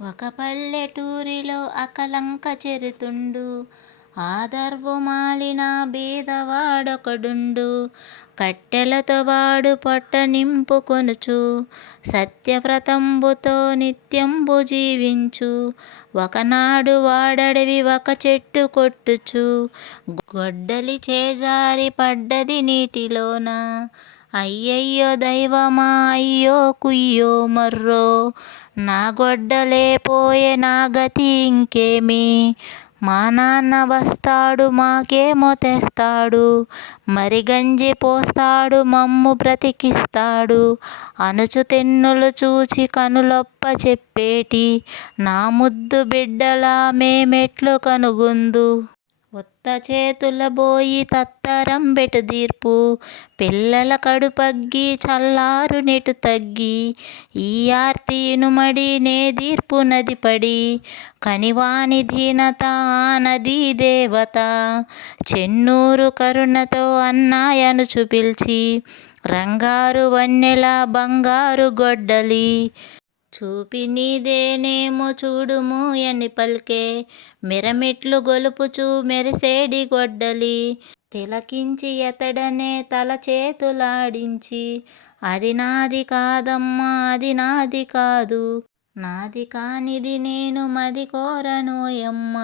ఒక పల్లెటూరిలో అకలంక చెరుతుండు, ఆదర్వు మాలిన బీదవాడొకడుండు. కట్టెలతో వాడు పొట్ట నింపుకొనుచు, సత్యవ్రతంబుతో నిత్యంబు జీవించు. ఒకనాడు వాడడవి ఒక చెట్టు కొట్టుచు, గొడ్డలి చేజారి పడ్డది నీటిలోన. అయ్యయ్యో దైవమా, అయ్యో కుయ్యో మర్రో, నా గొడ్డలే పోయే, నా గతి ఇంకేమి. మా నాన్న వస్తాడు, మాకేమో తెస్తాడు, మరి గంజి పోస్తాడు, మమ్ము బ్రతికిస్తాడు అనుచు తెన్నులు చూచి కనులొప్ప చెప్పేటి, నా ముద్దు బిడ్డలా మేమెట్లు కనుగొందు. ఉత్త చేతుల బోయి తత్తరం బెటు దీర్పు, పిల్లల కడుపగ్గి చల్లారు నెటు తగ్గి. ఈ ఆర్తి ఇనుమడి నే దీర్పు నది పడి, కనివాని దీనత ఆ నదీ దేవత. చెన్నూరు కరుణతో అన్నాయనుచు పిలిచి, రంగారు వన్నెల బంగారు గొడ్డలి చూపి నీదేనేమో చూడుము అని పల్కే. మిరమిట్లు గొలుపుచూ మెరిసేడి గొడ్డలి తిలకించి ఎతడనే తల చేతులాడించి, అది నాది కాదమ్మా, అది నాది కాదు, నాది కానిది నేను మది కోరనోయమ్మ.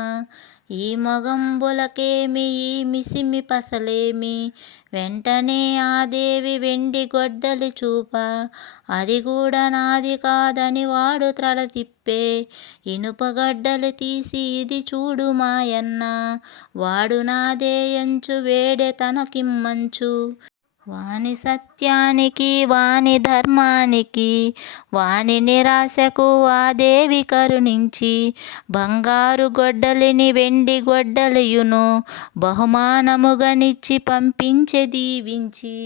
ఈ మొగంబులకేమి, ఈ మిసిమి పసలేమి. వెంటనే ఆ దేవి వెండి గొడ్డలి చూప, అది కూడా నాది కాదని వాడు త్రల తిప్పే. ఇనుప గొడ్డలి తీసి ఇది చూడు మాయన్న, వాడు నాదే ఎంచు వేడే తనకిమ్మంచు. వాని సత్యానికి, వాని ధర్మానికి, వాని నిరాశకు ఆ దేవి కరుణించి, బంగారు గొడ్డలిని వెండి గొడ్డలియును బహుమానముగనిచ్చి పంపించె దీవించి.